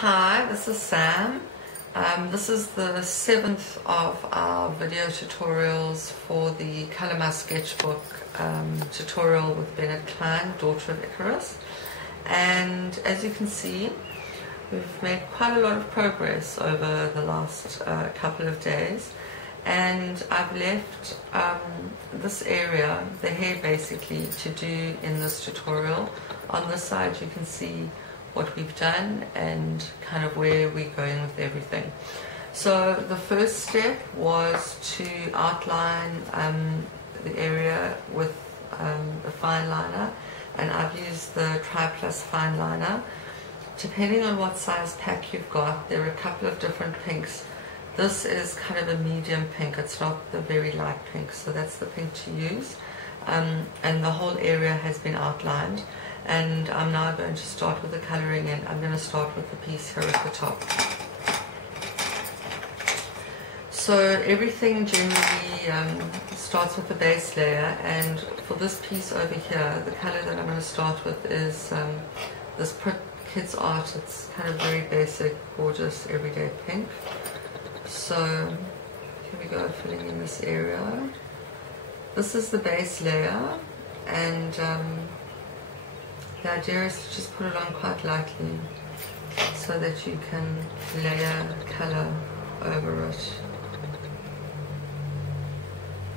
Hi, this is Sam. This is the 7th of our video tutorials for the Color My Sketchbook tutorial with Bennett, Klein, daughter of Icarus. And as you can see, we've made quite a lot of progress over the last couple of days. And I've left this area, the hair basically, to do in this tutorial. On this side you can see what we've done and kind of where we're going with everything. So the first step was to outline the area with a fine liner, and I've used the Tri Plus fine liner. Depending on what size pack you've got, there are a couple of different pinks. This is kind of a medium pink, it's not the very light pink, so that's the pink to use. And the whole area has been outlined, and I'm now going to start with the colouring in. I'm going to start with the piece here at the top. So everything generally starts with the base layer, and for this piece over here, the colour that I'm going to start with is this Kids Art. It's kind of very basic, gorgeous, everyday pink. So here we go, filling in this area. This is the base layer, and the idea is to just put it on quite lightly so that you can layer colour over it.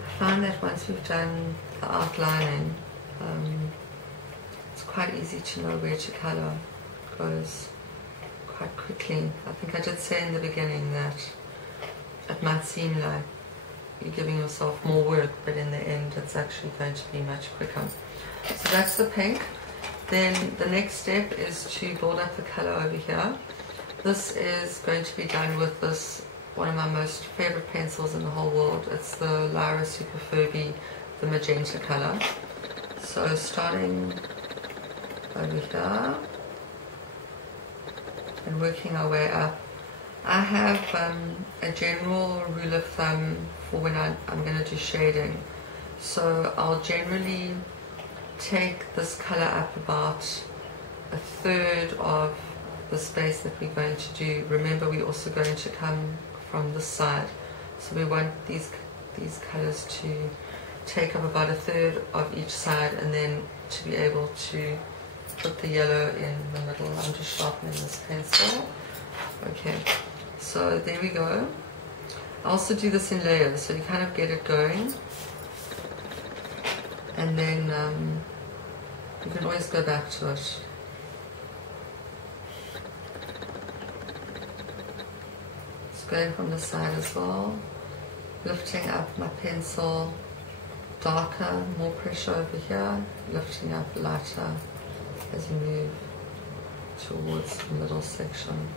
I find that once you've done the outlining, it's quite easy to know where to colour. It goes quite quickly. I think I did say in the beginning that it might seem like you're giving yourself more work, but in the end it's actually going to be much quicker. So that's the pink. Then the next step is to build up the colour over here. This is going to be done with this, one of my most favourite pencils in the whole world. It's the Lyra Super Furby, the magenta colour. So starting over here and working our way up. I have a general rule of thumb for when I'm going to do shading. So I'll generally take this colour up about a third of the space that we're going to do. Remember, we're also going to come from this side, so we want these colours to take up about a third of each side, and then to be able to put the yellow in the middle. I'm just sharpening this pencil. Okay, so there we go. I also do this in layers, so you kind of get it going, and then you can always go back to it. It's going from the side as well, lifting up my pencil darker, more pressure over here, lifting up lighter as you move towards the middle section.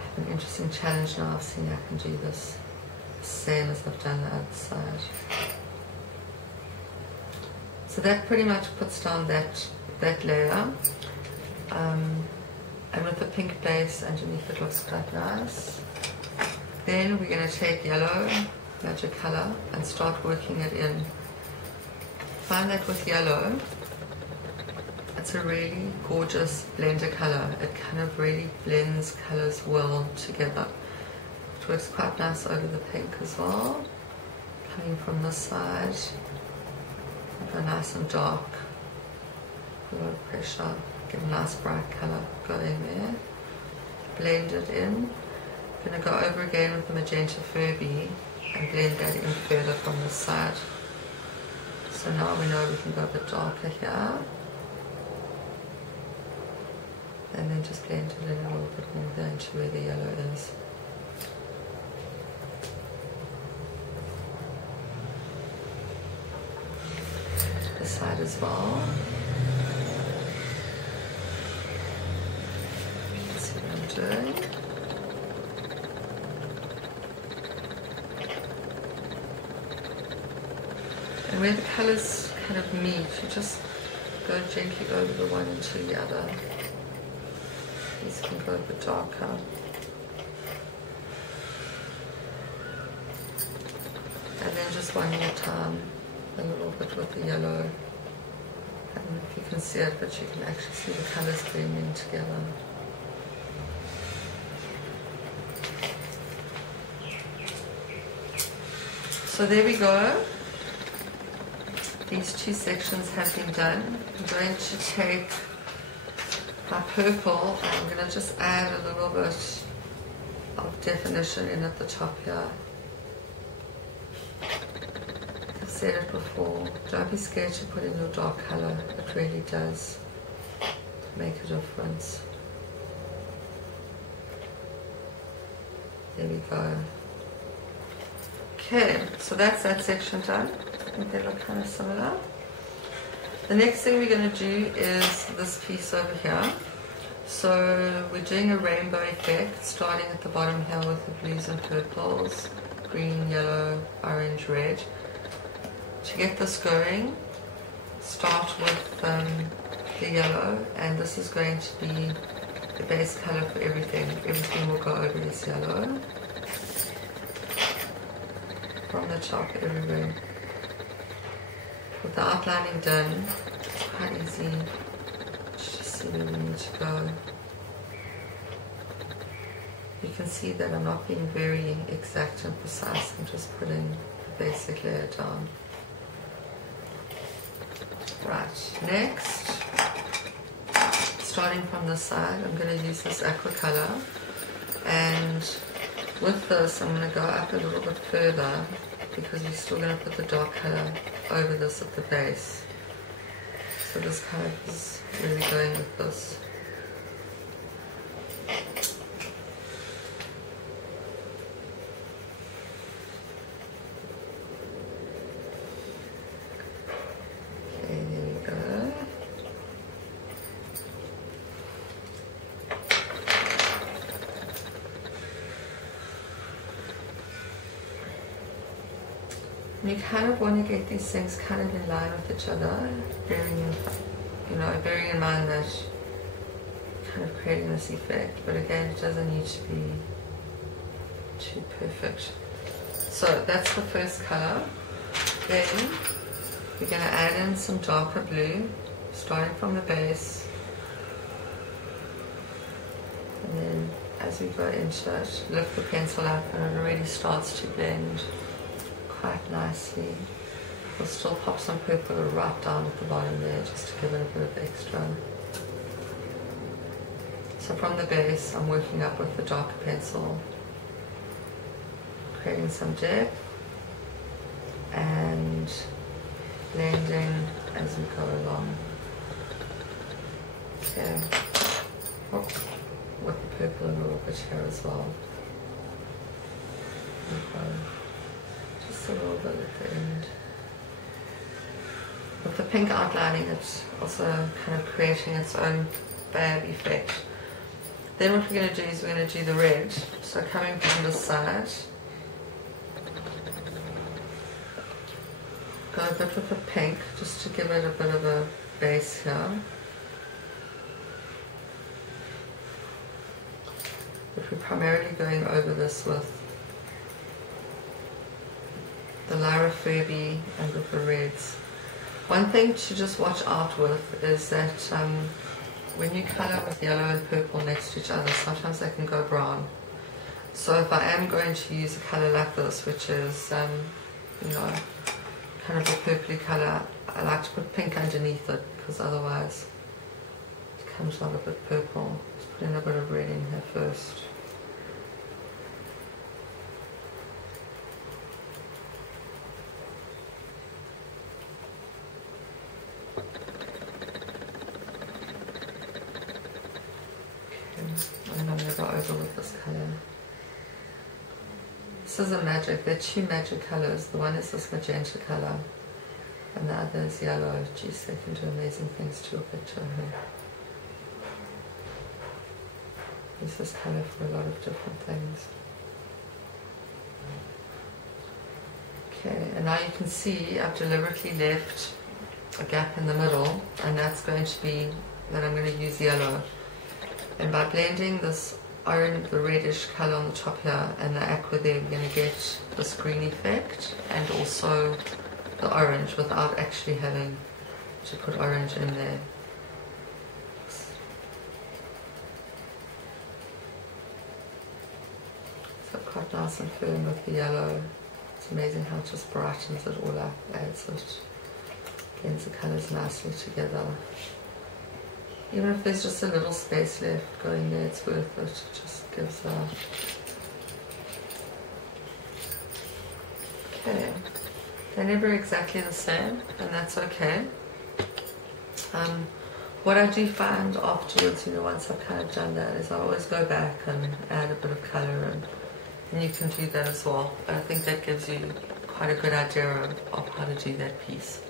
I have an interesting challenge now. I've seen I can do this same as I've done the other side. So that pretty much puts down that layer, and with the pink base underneath it looks quite nice. Then we're going to take yellow, magic colour, and start working it in. Find that with yellow, it's a really gorgeous blender colour. It kind of really blends colours well together. It works quite nice over the pink as well. Coming from this side, go nice and dark, a lot of pressure, get a nice bright colour going there. Blend it in. I'm going to go over again with the magenta Furby and blend that in further from this side. So now we know we can go a bit darker here, and then just blend it in a little bit more there into where the yellow is. This side as well. Let's see what I'm doing. And where the colours kind of meet, you just go gently over the one into the other. These can go a bit darker. And then just one more time, a little bit with the yellow. I don't know if you can see it, but you can actually see the colours blending together. So there we go. These two sections have been done. I'm going to take my purple and I'm going to just add a little bit of definition in at the top here. I've said it before, don't be scared to put in your dark color. It really does make a difference. There we go. Okay, so that's that section done. I think they look kind of similar. The next thing we're going to do is this piece over here. So we're doing a rainbow effect, starting at the bottom here with the blues and purples, green, yellow, orange, red. To get this going, start with the yellow, and this is going to be the base color for everything. Everything will go over this yellow. From the top everywhere. With the outlining done, it's quite easy to see where we need to go. You can see that I'm not being very exact and precise, I'm just putting the basic layer down. Right, next, starting from this side, I'm going to use this aqua color, and with this I'm going to go up a little bit further because we're still going to put the dark color over this at the base. So this color is really going with this. Okay, there we go. You kind of want to get these things kind of in line with each other, bearing in mind that kind of creating this effect, but again, it doesn't need to be too perfect. So that's the first color. Then we're going to add in some darker blue, starting from the base, and then as we go into it, lift the pencil up and it already starts to blend quite nicely. We'll still pop some purple right down at the bottom there just to give it a bit of extra. So from the base I'm working up with the darker pencil, creating some depth and blending as we go along. Okay, with the purple a little bit here as well. There we go. Just a little bit at the end. With the pink outlining, it's also kind of creating its own bad effect. Then what we're going to do is we're going to do the red. So coming from this side, go a bit with the pink just to give it a bit of a base here. But we're primarily going over this with the Lyra Furby and with the reds. One thing to just watch out with is that when you colour with yellow and purple next to each other, sometimes they can go brown. So if I am going to use a colour like this, which is kind of a purpley colour, I like to put pink underneath it because otherwise it comes out a bit purple. Just put in a bit of red in here first. And I'm going to go over with this colour. This is a magic. There are two magic colours. The one is this magenta colour and the other is yellow. Geez, they can do amazing things to your picture here. Use this colour for a lot of different things. Okay, and now you can see I've deliberately left a gap in the middle, and that's going to be that I'm going to use yellow. And by blending this orange, the reddish colour on the top here, and the aqua there, we're going to get this green effect and also the orange without actually having to put orange in there. So quite nice and firm with the yellow. It's amazing how it just brightens it all up, adds it, blends the colours nicely together. Even if there's just a little space left, go in there, it's worth it. It just gives a... Okay. They're never exactly the same, and that's okay. What I do find afterwards, once I've kind of done that, is I always go back and add a bit of colour, and you can do that as well. But I think that gives you quite a good idea of how to do that piece.